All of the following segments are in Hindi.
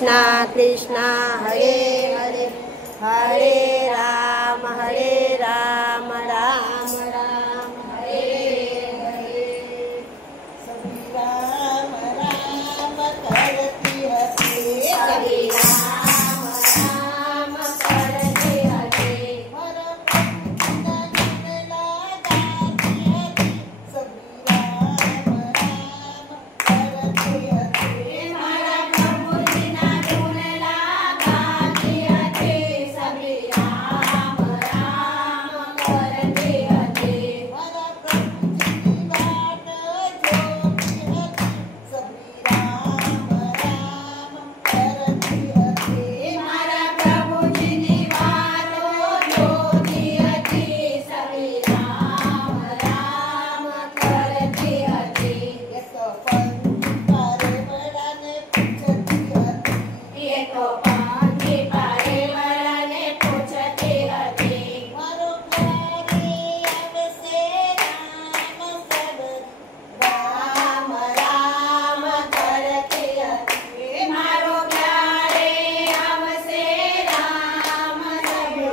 कृष्णा कृष्णा हरे हरे हरे राम राम राम हरे हरे। सभी राम राम करती हसी, सभी राम राम करते हरे। हर प्रभु गुण लगाती हसी, सभी राम राम करती हसी। हमारा प्रभु जिना गुण लगाती हथे, सभी राम राम करते हथे। हर प्रभु जी बाट जोती हसी, सभी राम राम करती हसी। हमारा प्रभु जिनी बातो जोती हथी, सभी राम राम करते हथे। ये तो पंथी पारे वडाने पूछती हसी, ये तो पंथी पारे वराने पूछते हथे। मारो प्यारे अवसे राम सबरी, राम राम करते हथे। मारो प्यारे हमसे राम सबरी,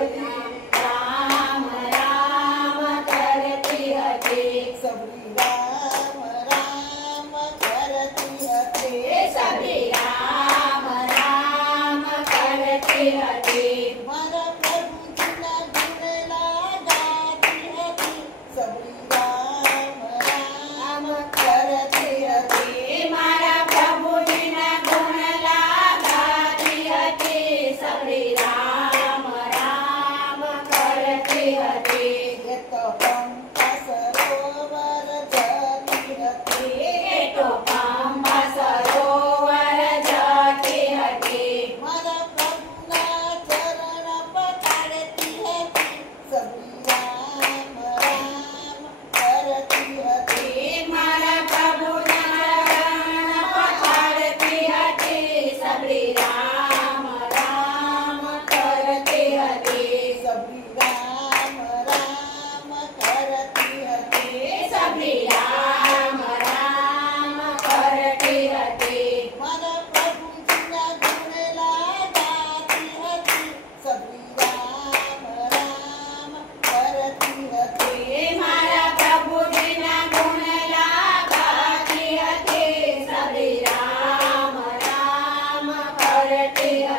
राम राम करते हथे। सभी राम राम करती हसी। सभी राम राम करते हथे। मारा प्रभु जिना गुण लगाती हसी, सभी राम राम करती हसी। मारा प्रभु जिना गुण लगाती हथे, सभी राम राम करते हथे। ये तो पंपा सरोवर जती हसी, ये तो पंपा सरोवर जाते हथे। मारा प्रभु ना चरण पकड़ती हसी, सभी राम राम करती हसी। मारा प्रभु चरण पकड़ती हथे, सभी राम राम करते हथे। सभी राम राम करती हसी। सभी राम राम करते हथे। मारा प्रभु जिना गुण लगाती हसी, सभी राम राम करती हसी। मारा प्रभु जिना गुण लगाती हथे, सभी राम राम करते हथे।